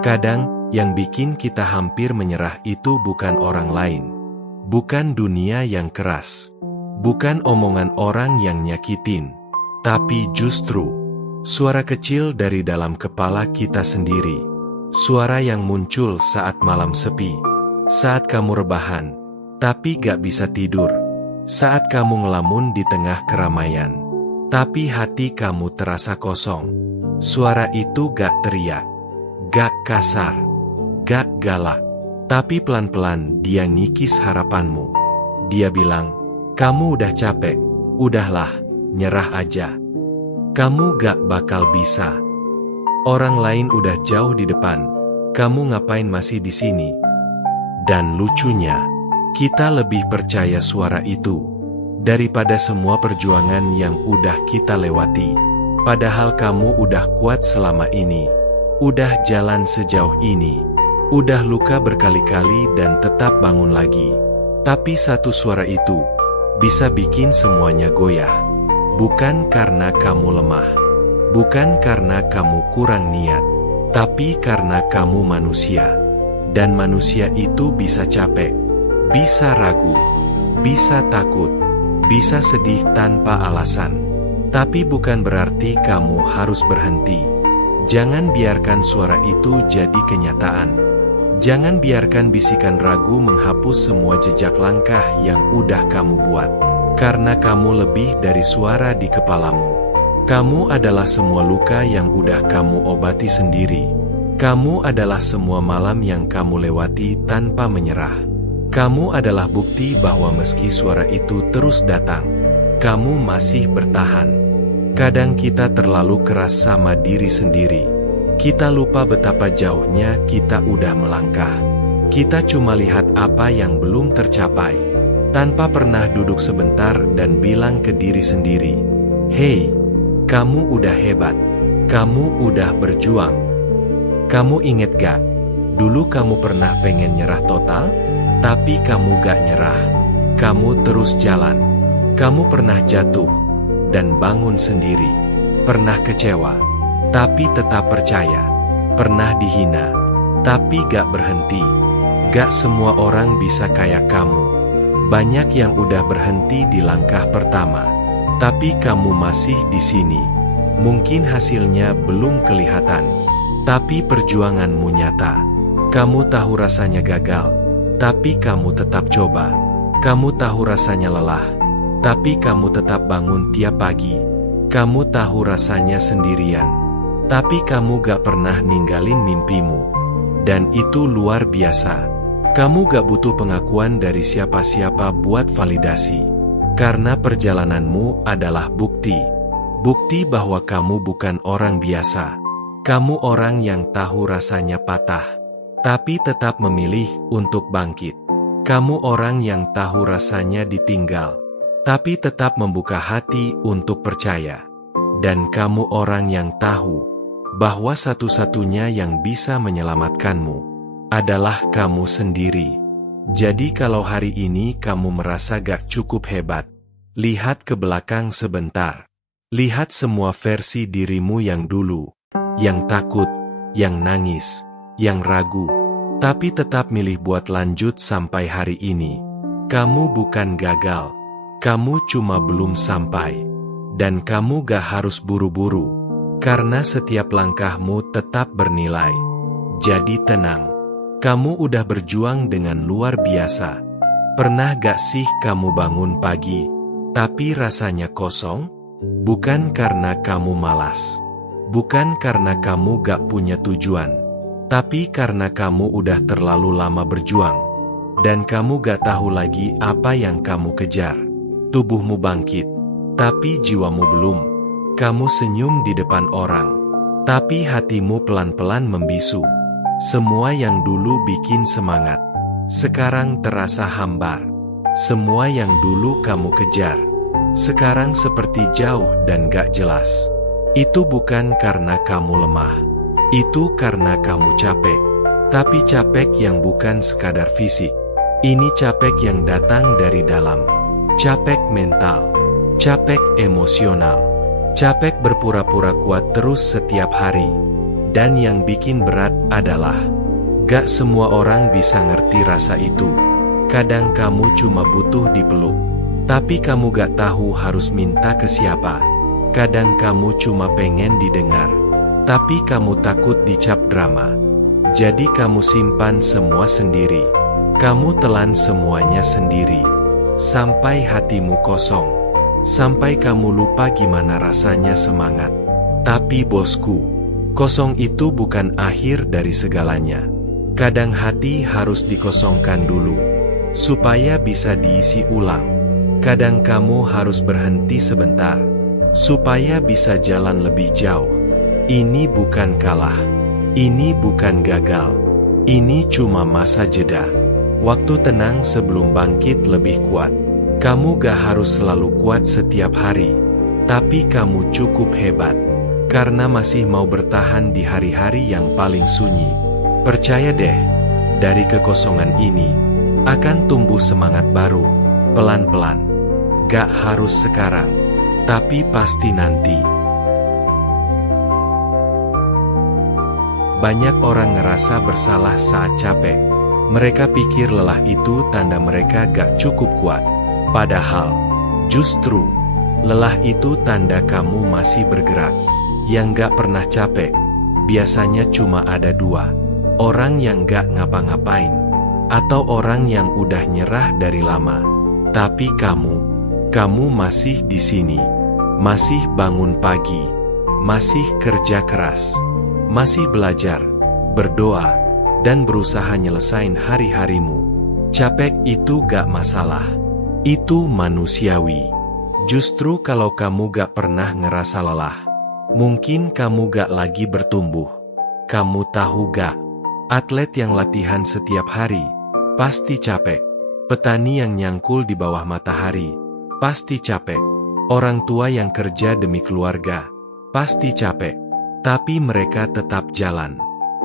Kadang, yang bikin kita hampir menyerah itu bukan orang lain. Bukan dunia yang keras. Bukan omongan orang yang nyakitin. Tapi justru, suara kecil dari dalam kepala kita sendiri. Suara yang muncul saat malam sepi. Saat kamu rebahan, tapi gak bisa tidur. Saat kamu ngelamun di tengah keramaian, tapi hati kamu terasa kosong. Suara itu gak teriak. Gak kasar, gak galak, tapi pelan-pelan dia ngikis harapanmu. Dia bilang, kamu udah capek, udahlah, nyerah aja. Kamu gak bakal bisa. Orang lain udah jauh di depan, kamu ngapain masih di sini? Dan lucunya, kita lebih percaya suara itu daripada semua perjuangan yang udah kita lewati. Padahal kamu udah kuat selama ini. Udah jalan sejauh ini, udah luka berkali-kali dan tetap bangun lagi. Tapi satu suara itu bisa bikin semuanya goyah. Bukan karena kamu lemah, bukan karena kamu kurang niat, tapi karena kamu manusia. Dan manusia itu bisa capek, bisa ragu, bisa takut, bisa sedih tanpa alasan. Tapi bukan berarti kamu harus berhenti. Jangan biarkan suara itu jadi kenyataan. Jangan biarkan bisikan ragu menghapus semua jejak langkah yang udah kamu buat. Karena kamu lebih dari suara di kepalamu. Kamu adalah semua luka yang udah kamu obati sendiri. Kamu adalah semua malam yang kamu lewati tanpa menyerah. Kamu adalah bukti bahwa meski suara itu terus datang, kamu masih bertahan. Kadang kita terlalu keras sama diri sendiri. Kita lupa betapa jauhnya kita udah melangkah. Kita cuma lihat apa yang belum tercapai, tanpa pernah duduk sebentar dan bilang ke diri sendiri, "Hei, kamu udah hebat. Kamu udah berjuang." Kamu inget gak? Dulu kamu pernah pengen nyerah total, tapi kamu gak nyerah. Kamu terus jalan. Kamu pernah jatuh dan bangun sendiri. Pernah kecewa, tapi tetap percaya. Pernah dihina, tapi gak berhenti. Gak semua orang bisa kayak kamu. Banyak yang udah berhenti di langkah pertama, tapi kamu masih di sini. Mungkin hasilnya belum kelihatan, tapi perjuanganmu nyata. Kamu tahu rasanya gagal, tapi kamu tetap coba. Kamu tahu rasanya lelah, tapi kamu tetap bangun tiap pagi. Kamu tahu rasanya sendirian, tapi kamu gak pernah ninggalin mimpimu. Dan itu luar biasa. Kamu gak butuh pengakuan dari siapa-siapa buat validasi. Karena perjalananmu adalah bukti. Bukti bahwa kamu bukan orang biasa. Kamu orang yang tahu rasanya patah, tapi tetap memilih untuk bangkit. Kamu orang yang tahu rasanya ditinggal, tapi tetap membuka hati untuk percaya. Dan kamu orang yang tahu bahwa satu-satunya yang bisa menyelamatkanmu adalah kamu sendiri. Jadi kalau hari ini kamu merasa gak cukup hebat, lihat ke belakang sebentar. Lihat semua versi dirimu yang dulu, yang takut, yang nangis, yang ragu, tapi tetap milih buat lanjut sampai hari ini. Kamu bukan gagal, kamu cuma belum sampai. Dan kamu gak harus buru-buru, karena setiap langkahmu tetap bernilai. Jadi tenang, kamu udah berjuang dengan luar biasa. Pernah gak sih kamu bangun pagi, tapi rasanya kosong? Bukan karena kamu malas, bukan karena kamu gak punya tujuan, tapi karena kamu udah terlalu lama berjuang, dan kamu gak tahu lagi apa yang kamu kejar. Tubuhmu bangkit, tapi jiwamu belum. Kamu senyum di depan orang, tapi hatimu pelan-pelan membisu. Semua yang dulu bikin semangat, sekarang terasa hambar. Semua yang dulu kamu kejar, sekarang seperti jauh dan gak jelas. Itu bukan karena kamu lemah, itu karena kamu capek. Tapi capek yang bukan sekadar fisik. Ini capek yang datang dari dalam. Capek mental, capek emosional, capek berpura-pura kuat terus setiap hari. Dan yang bikin berat adalah, gak semua orang bisa ngerti rasa itu. Kadang kamu cuma butuh dipeluk, tapi kamu gak tahu harus minta ke siapa. Kadang kamu cuma pengen didengar, tapi kamu takut dicap drama. Jadi kamu simpan semua sendiri. Kamu telan semuanya sendiri. Sampai hatimu kosong. Sampai kamu lupa gimana rasanya semangat. Tapi bosku, kosong itu bukan akhir dari segalanya. Kadang hati harus dikosongkan dulu, supaya bisa diisi ulang. Kadang kamu harus berhenti sebentar, supaya bisa jalan lebih jauh. Ini bukan kalah, ini bukan gagal, ini cuma masa jeda. Waktu tenang sebelum bangkit lebih kuat. Kamu gak harus selalu kuat setiap hari, tapi kamu cukup hebat, karena masih mau bertahan di hari-hari yang paling sunyi. Percaya deh, dari kekosongan ini akan tumbuh semangat baru, pelan-pelan. Gak harus sekarang, tapi pasti nanti. Banyak orang ngerasa bersalah saat capek. Mereka pikir lelah itu tanda mereka gak cukup kuat. Padahal, justru, lelah itu tanda kamu masih bergerak. Yang gak pernah capek, biasanya cuma ada dua. Orang yang gak ngapa-ngapain, atau orang yang udah nyerah dari lama. Tapi kamu masih di sini. Masih bangun pagi, masih kerja keras, masih belajar, berdoa, dan berusaha nyelesain hari-harimu. Capek itu gak masalah. Itu manusiawi. Justru kalau kamu gak pernah ngerasa lelah, mungkin kamu gak lagi bertumbuh. Kamu tahu gak? Atlet yang latihan setiap hari, pasti capek. Petani yang nyangkul di bawah matahari, pasti capek. Orang tua yang kerja demi keluarga, pasti capek. Tapi mereka tetap jalan.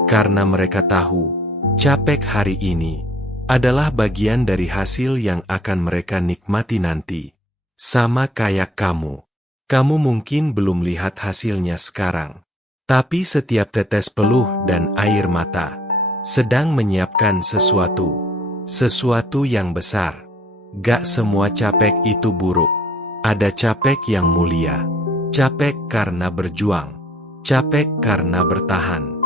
Karena mereka tahu, capek hari ini adalah bagian dari hasil yang akan mereka nikmati nanti. Sama kayak kamu. Kamu mungkin belum lihat hasilnya sekarang. Tapi setiap tetes peluh dan air mata sedang menyiapkan sesuatu. Sesuatu yang besar. Gak semua capek itu buruk. Ada capek yang mulia. Capek karena berjuang. Capek karena bertahan.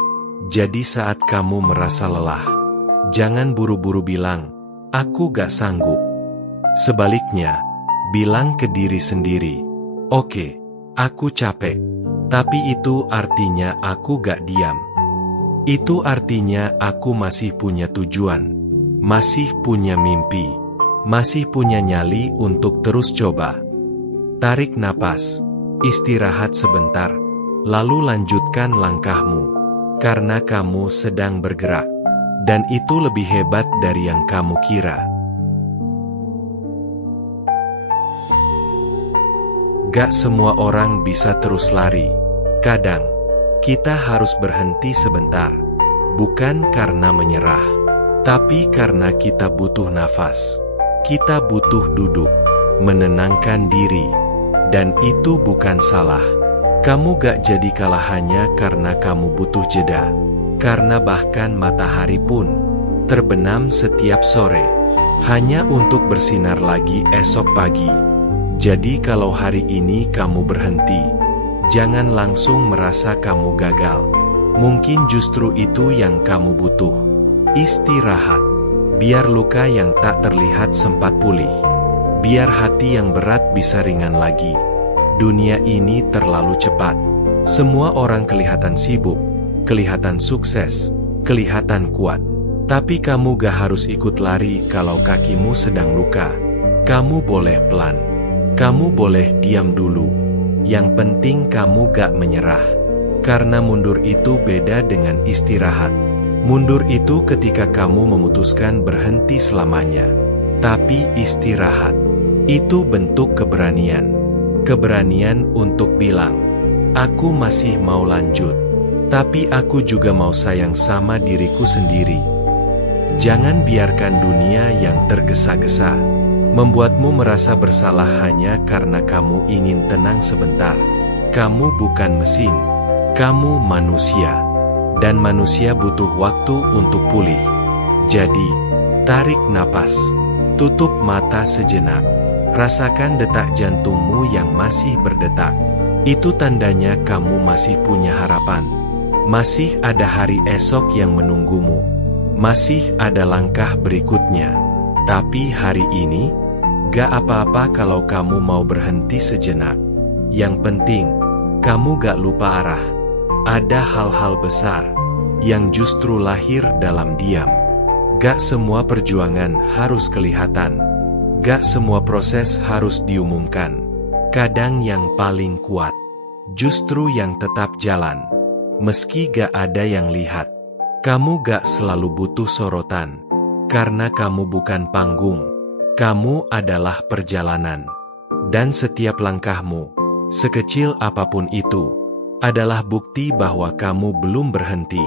Jadi saat kamu merasa lelah, jangan buru-buru bilang, aku gak sanggup. Sebaliknya, bilang ke diri sendiri, oke, aku capek. Tapi itu artinya aku gak diam. Itu artinya aku masih punya tujuan, masih punya mimpi, masih punya nyali untuk terus coba. Tarik napas, istirahat sebentar, lalu lanjutkan langkahmu. Karena kamu sedang bergerak, dan itu lebih hebat dari yang kamu kira. Gak semua orang bisa terus lari. Kadang, kita harus berhenti sebentar. Bukan karena menyerah, tapi karena kita butuh nafas. Kita butuh duduk, menenangkan diri. Dan itu bukan salah. Kamu gak jadi kalah hanya karena kamu butuh jeda. Karena bahkan matahari pun terbenam setiap sore, hanya untuk bersinar lagi esok pagi. Jadi kalau hari ini kamu berhenti, jangan langsung merasa kamu gagal. Mungkin justru itu yang kamu butuh. Istirahat. Biar luka yang tak terlihat sempat pulih. Biar hati yang berat bisa ringan lagi. Dunia ini terlalu cepat. Semua orang kelihatan sibuk, kelihatan sukses, kelihatan kuat. Tapi kamu gak harus ikut lari kalau kakimu sedang luka. Kamu boleh pelan. Kamu boleh diam dulu. Yang penting kamu gak menyerah. Karena mundur itu beda dengan istirahat. Mundur itu ketika kamu memutuskan berhenti selamanya. Tapi istirahat itu bentuk keberanian. Keberanian untuk bilang, aku masih mau lanjut, tapi aku juga mau sayang sama diriku sendiri. Jangan biarkan dunia yang tergesa-gesa membuatmu merasa bersalah hanya karena kamu ingin tenang sebentar. Kamu bukan mesin, kamu manusia. dan manusia butuh waktu untuk pulih. Jadi, tarik napas, tutup mata sejenak, rasakan detak jantungmu yang masih berdetak. Itu tandanya kamu masih punya harapan. Masih ada hari esok yang menunggumu. Masih ada langkah berikutnya. Tapi hari ini, gak apa-apa kalau kamu mau berhenti sejenak. Yang penting, kamu gak lupa arah. Ada hal-hal besar yang justru lahir dalam diam. Gak semua perjuangan harus kelihatan. Gak semua proses harus diumumkan. Kadang yang paling kuat, justru yang tetap jalan. Meski gak ada yang lihat. Kamu gak selalu butuh sorotan. Karena kamu bukan panggung. Kamu adalah perjalanan. Dan setiap langkahmu, sekecil apapun itu, adalah bukti bahwa kamu belum berhenti.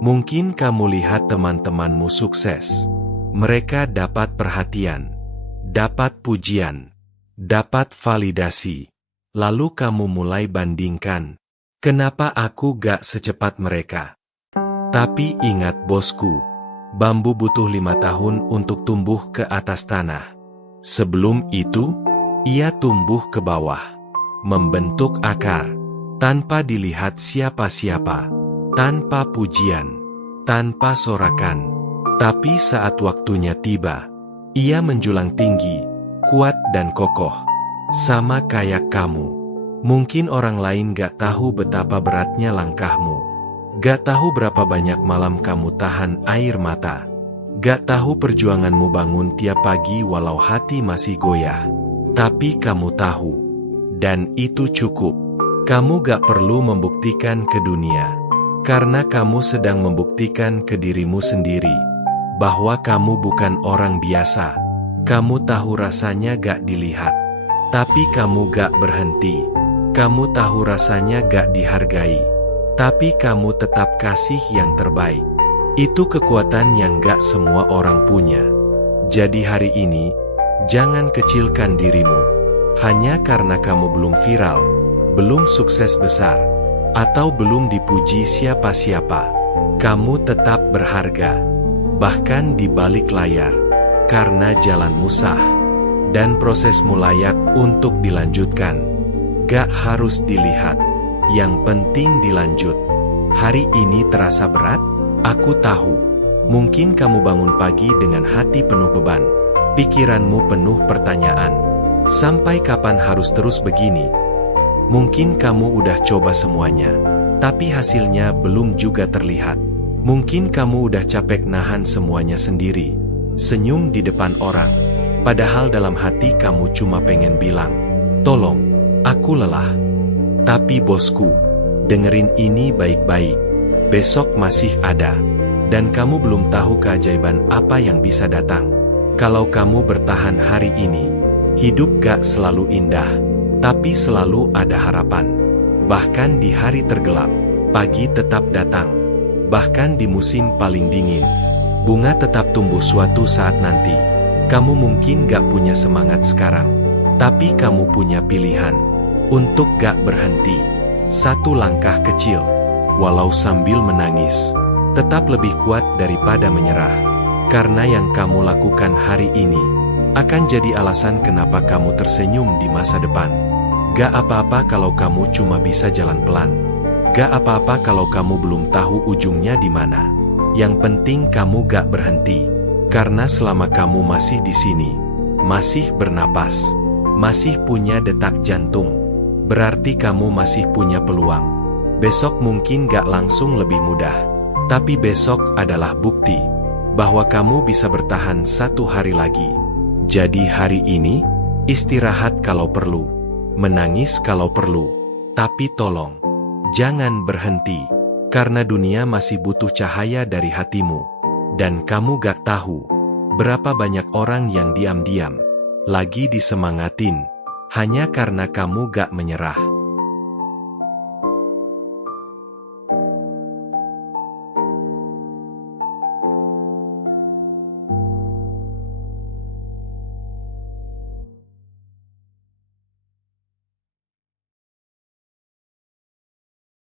Mungkin kamu lihat teman-temanmu sukses. Mereka dapat perhatian, dapat pujian, dapat validasi. Lalu kamu mulai bandingkan, kenapa aku gak secepat mereka? Tapi ingat bosku, bambu butuh 5 tahun untuk tumbuh ke atas tanah. Sebelum itu, ia tumbuh ke bawah, membentuk akar, tanpa dilihat siapa-siapa, tanpa pujian, tanpa sorakan. Tapi saat waktunya tiba, ia menjulang tinggi, kuat dan kokoh. Sama kayak kamu. Mungkin orang lain gak tahu betapa beratnya langkahmu. Gak tahu berapa banyak malam kamu tahan air mata. Gak tahu perjuanganmu bangun tiap pagi walau hati masih goyah. Tapi kamu tahu. Dan itu cukup. Kamu gak perlu membuktikan ke dunia. Karena kamu sedang membuktikan ke dirimu sendiri. Bahwa kamu bukan orang biasa. Kamu tahu rasanya gak dilihat. Tapi kamu gak berhenti. Kamu tahu rasanya gak dihargai. Tapi kamu tetap kasih yang terbaik. Itu kekuatan yang gak semua orang punya. Jadi hari ini, jangan kecilkan dirimu. Hanya karena kamu belum viral, belum sukses besar, atau belum dipuji siapa-siapa. Kamu tetap berharga. Bahkan di balik layar. Karena jalanmu sah. Dan prosesmu layak untuk dilanjutkan. Gak harus dilihat. Yang penting dilanjut. Hari ini terasa berat? Aku tahu. Mungkin kamu bangun pagi dengan hati penuh beban. Pikiranmu penuh pertanyaan. Sampai kapan harus terus begini? Mungkin kamu udah coba semuanya. Tapi hasilnya belum juga terlihat. Mungkin kamu udah capek nahan semuanya sendiri. Senyum di depan orang. Padahal dalam hati kamu cuma pengen bilang, tolong, aku lelah. Tapi bosku, dengerin ini baik-baik. Besok masih ada. Dan kamu belum tahu keajaiban apa yang bisa datang. Kalau kamu bertahan hari ini, hidup gak selalu indah. Tapi selalu ada harapan. Bahkan di hari tergelap, pagi tetap datang. Bahkan di musim paling dingin, bunga tetap tumbuh suatu saat nanti. Kamu mungkin gak punya semangat sekarang, tapi kamu punya pilihan untuk gak berhenti. Satu langkah kecil, walau sambil menangis, tetap lebih kuat daripada menyerah. Karena yang kamu lakukan hari ini akan jadi alasan kenapa kamu tersenyum di masa depan. Gak apa-apa kalau kamu cuma bisa jalan pelan. Gak apa-apa kalau kamu belum tahu ujungnya di mana. Yang penting kamu gak berhenti. Karena selama kamu masih di sini, masih bernapas, masih punya detak jantung, berarti kamu masih punya peluang. Besok mungkin gak langsung lebih mudah, tapi besok adalah bukti bahwa kamu bisa bertahan 1 hari lagi. Jadi hari ini, istirahat kalau perlu, menangis kalau perlu, tapi tolong, jangan berhenti, karena dunia masih butuh cahaya dari hatimu. Dan kamu gak tahu berapa banyak orang yang diam-diam lagi disemangatin hanya karena kamu gak menyerah.